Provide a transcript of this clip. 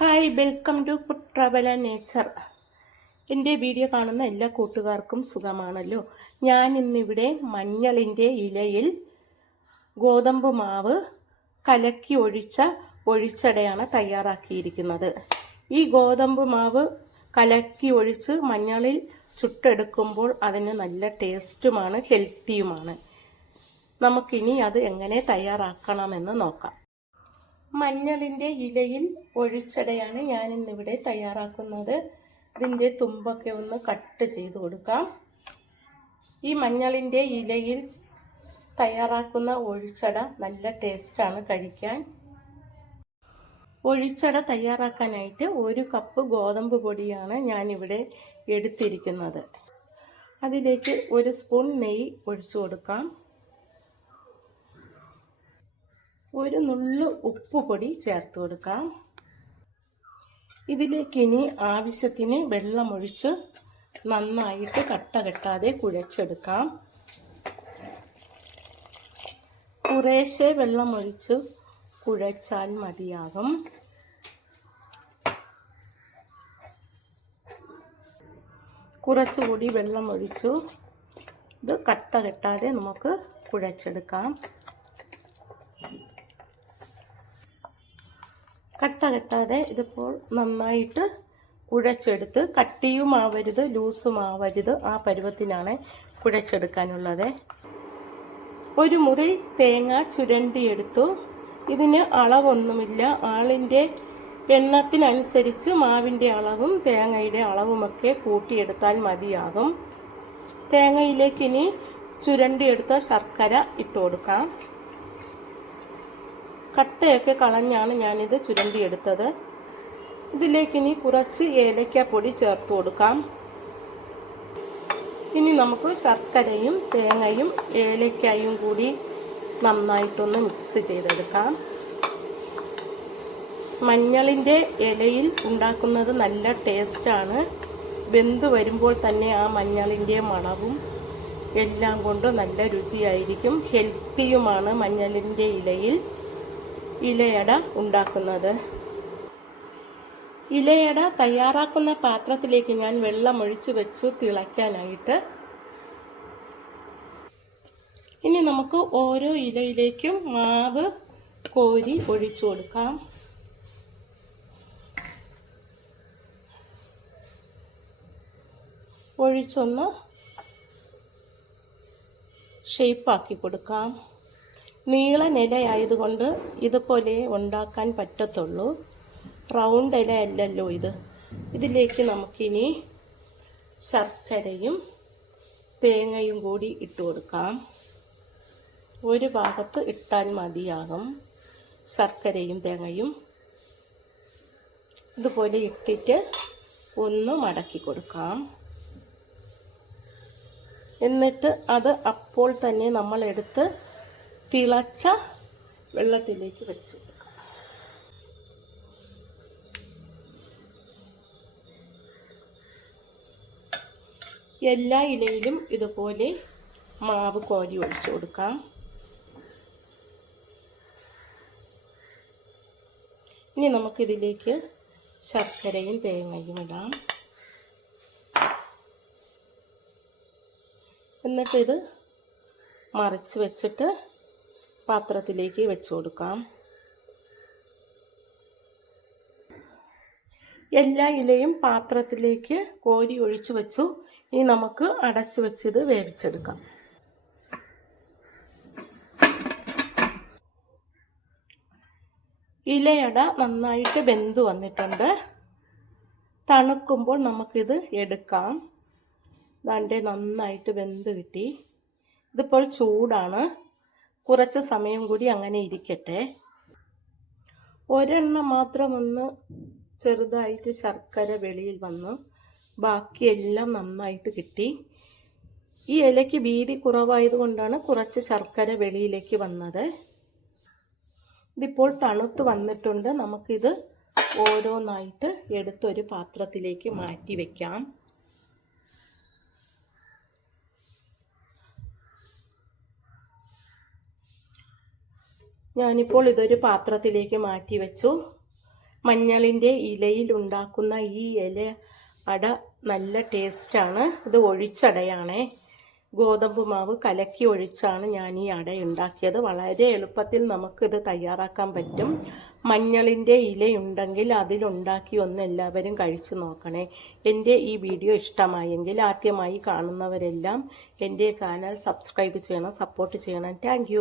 Hi welcome to travel and nature. എന്റെ video കാണുന്ന എല്ലാ കൂട്ടുകാർക്കും സുഖമാണല്ലോ. ഞാൻ ഇന്നിവിടെ മഞ്ഞളിന്റെ ഇലയിൽ ഗോതമ്പ് മാവ് കലക്കി ഒഴിച്ച ഒഴിച്ചടയാണ് തയ്യാറാക്കിയിരിക്കുന്നത്. ഈ ഗോതമ്പ് മാവ് കലക്കി ഒഴിച്ച് മഞ്ഞളിൽ ചുട്ടെടുക്കുമ്പോൾ അതിന് നല്ല ടേസ്റ്റുമാണ് ഹെൽത്തിയുമാണ്. നമുക്കിനി അത് എങ്ങനെ തയ്യാറാക്കണമെന്ന് നോക്കാം. മഞ്ഞളിന്റെ ഇലയിൽ ഒഴിച്ചടയാണ് ഞാൻ ഇന്നിവിടെ തയ്യാറാക്കുന്നത്. ഇതിന്റെ തുമ്പൊക്കെ ഒന്ന് കട്ട് ചെയ്ത് കൊടുക്കാം. ഈ മഞ്ഞളിന്റെ ഇലയിൽ തയ്യാറാക്കുന്ന ഒഴിച്ചട നല്ല ടേസ്റ്റാണ് കഴിക്കാൻ. ഒഴിച്ചട തയ്യാറാക്കാനായിട്ട് ഒരു കപ്പ് ഗോതമ്പ് പൊടിയാണ് ഞാനിവിടെ എടുത്തിരിക്കുന്നത്. അതിലേക്ക് ഒരു സ്പൂൺ നെയ്യ് ഒഴിച്ചു കൊടുക്കാം. ഒരു നുള്ളു ഉപ്പുപൊടി ചേർത്ത് കൊടുക്കാം. ഇതിലേക്ക് ഇനി ആവശ്യത്തിന് വെള്ളമൊഴിച്ച് നന്നായിട്ട് കട്ട കെട്ടാതെ കുഴച്ചെടുക്കാം. കുറേശ്ശെ വെള്ളമൊഴിച്ച് കുഴച്ചാൽ മതിയാകും. കുറച്ചുകൂടി വെള്ളമൊഴിച്ചു ഇത് കട്ട കെട്ടാതെ നമുക്ക് കുഴച്ചെടുക്കാം. കട്ട കെട്ടാതെ ഇതിപ്പോൾ നന്നായിട്ട് കുഴച്ചെടുത്ത് കട്ടിയും ആവരുത് ലൂസും ആവരുത് ആ പരുവത്തിനാണ് കുഴച്ചെടുക്കാനുള്ളത്. ഒരു മുറി തേങ്ങ ചുരണ്ടിയെടുത്തു. ഇതിന് അളവൊന്നുമില്ല. ആളിന്റെ എണ്ണത്തിനനുസരിച്ച് മാവിന്റെ അളവും തേങ്ങയുടെ അളവുമൊക്കെ കൂട്ടിയെടുത്താൽ മതിയാകും. തേങ്ങയിലേക്ക് ഇനി ചുരണ്ടിയെടുത്ത ശർക്കര ഇട്ട് കൊടുക്കാം കട്ടയൊക്കെ കളഞ്ഞാണ് ഞാനിത് ചുരണ്ടിയെടുത്തത്. ഇതിലേക്ക് ഇനി കുറച്ച് ഏലക്കാപ്പൊടി ചേർത്ത് കൊടുക്കാം. ഇനി നമുക്ക് ശർക്കരയും തേങ്ങയും ഏലക്കായും കൂടി നന്നായിട്ടൊന്ന് മിക്സ് ചെയ്തെടുക്കാം. മഞ്ഞളിന്റെ ഇലയിൽ ഉണ്ടാക്കുന്നത് നല്ല ടേസ്റ്റാണ്. വെന്ത് വരുമ്പോൾ തന്നെ ആ മഞ്ഞളിന്റെ മണവും എല്ലാം കൊണ്ട് നല്ല രുചിയായിരിക്കും. ഹെൽത്തിയുമാണ് മഞ്ഞളിന്റെ ഇലയിൽ. ഇലയട ഉണ്ടാക്കുന്നത്. ഇലയട തയ്യാറാക്കുന്ന പാത്രത്തിലേക്ക് ഞാൻ വെള്ളം ഒഴിച്ചു വെച്ചു തിളയ്ക്കാനായിട്ട്. ഇനി നമുക്ക് ഓരോ ഇലയിലേക്കും മാവ് കോരി ഒഴിച്ചു കൊടുക്കാം. ഒഴിച്ചൊന്ന് ഷേപ്പാക്കി കൊടുക്കാം. നീളൻ ഇലയായതുകൊണ്ട് ഇതുപോലെ ഉണ്ടാക്കാൻ പറ്റത്തുള്ളൂ. റൗണ്ട് ഇല അല്ലല്ലോ ഇത്. ഇതിലേക്ക് നമുക്കിനി ശർക്കരയും തേങ്ങയും കൂടി ഇട്ട് കൊടുക്കാം. ഒരു ഭാഗത്ത് ഇട്ടാൽ മതിയാകും. ശർക്കരയും തേങ്ങയും ഇതുപോലെ ഇട്ടിട്ട് ഒന്ന് മടക്കി കൊടുക്കാം. എന്നിട്ട് അത് അപ്പോൾ തന്നെ നമ്മൾ എടുത്ത് തിളച്ച വെള്ളത്തിലേക്ക് വെച്ചു. എല്ലാ ഇലയിലും ഇതുപോലെ മാവ് കോരി ഒഴിച്ചു കൊടുക്കാം. ഇനി നമുക്കിതിലേക്ക് ശർക്കരയും തേങ്ങയും ഇടാം. എന്നിട്ടിത് മറിച്ച് വെച്ചിട്ട് പാത്രത്തിലേക്ക് വെച്ച് കൊടുക്കാം. എല്ലാ ഇലയും പാത്രത്തിലേക്ക് കോരി ഒഴിച്ചു വെച്ചു. ഇനി നമുക്ക് അടച്ചു വെച്ചിത് വേവിച്ചെടുക്കാം. ഇലയട നന്നായിട്ട് വെന്ത് വന്നിട്ടുണ്ട്. തണുക്കുമ്പോൾ നമുക്കിത് എടുക്കാം. ദാണ്ടെ നന്നായിട്ട് വെന്ത് കിട്ടി. ഇതിപ്പോൾ ചൂടാണ്. കുറച്ച് സമയം കൂടി അങ്ങനെ ഇരിക്കട്ടെ. ഒരെണ്ണം മാത്രം ഒന്ന് ചെറുതായിട്ട് ശർക്കര വെളിയിൽ വന്നു. ബാക്കിയെല്ലാം നന്നായിട്ട് കിട്ടി. ഈ ഇലയ്ക്ക് വീതി കുറവായതുകൊണ്ടാണ് കുറച്ച് ശർക്കര വെളിയിലേക്ക് വന്നത്. ഇതിപ്പോൾ തണുത്ത് വന്നിട്ടുണ്ട്. നമുക്കിത് ഓരോന്നായിട്ട് എടുത്തൊരു പാത്രത്തിലേക്ക് മാറ്റി വയ്ക്കാം ഞാനിപ്പോൾ ഇതൊരു പാത്രത്തിലേക്ക് മാറ്റി വെച്ചു. മഞ്ഞളിന്റെ ഇലയിൽ ഉണ്ടാക്കുന്ന ഈ ഇല അട നല്ല ടേസ്റ്റാണ്. ഇത് ഒഴിച്ചടയാണേ. ഗോതമ്പ് മാവ് കലക്കി ഒഴിച്ചാണ് ഞാൻ ഈ അട ഉണ്ടാക്കിയത്. വളരെ എളുപ്പത്തിൽ നമുക്കിത് തയ്യാറാക്കാൻ പറ്റും. മഞ്ഞളിന്റെ ഇലയുണ്ടെങ്കിൽ അതിലുണ്ടാക്കി ഒന്ന് എല്ലാവരും കഴിച്ചു നോക്കണേ. എന്റെ ഈ വീഡിയോ ഇഷ്ടമായെങ്കിൽ ആദ്യമായി കാണുന്നവരെല്ലാം എന്റെ ചാനൽ സബ്സ്ക്രൈബ് ചെയ്യണം സപ്പോർട്ട് ചെയ്യണം. താങ്ക്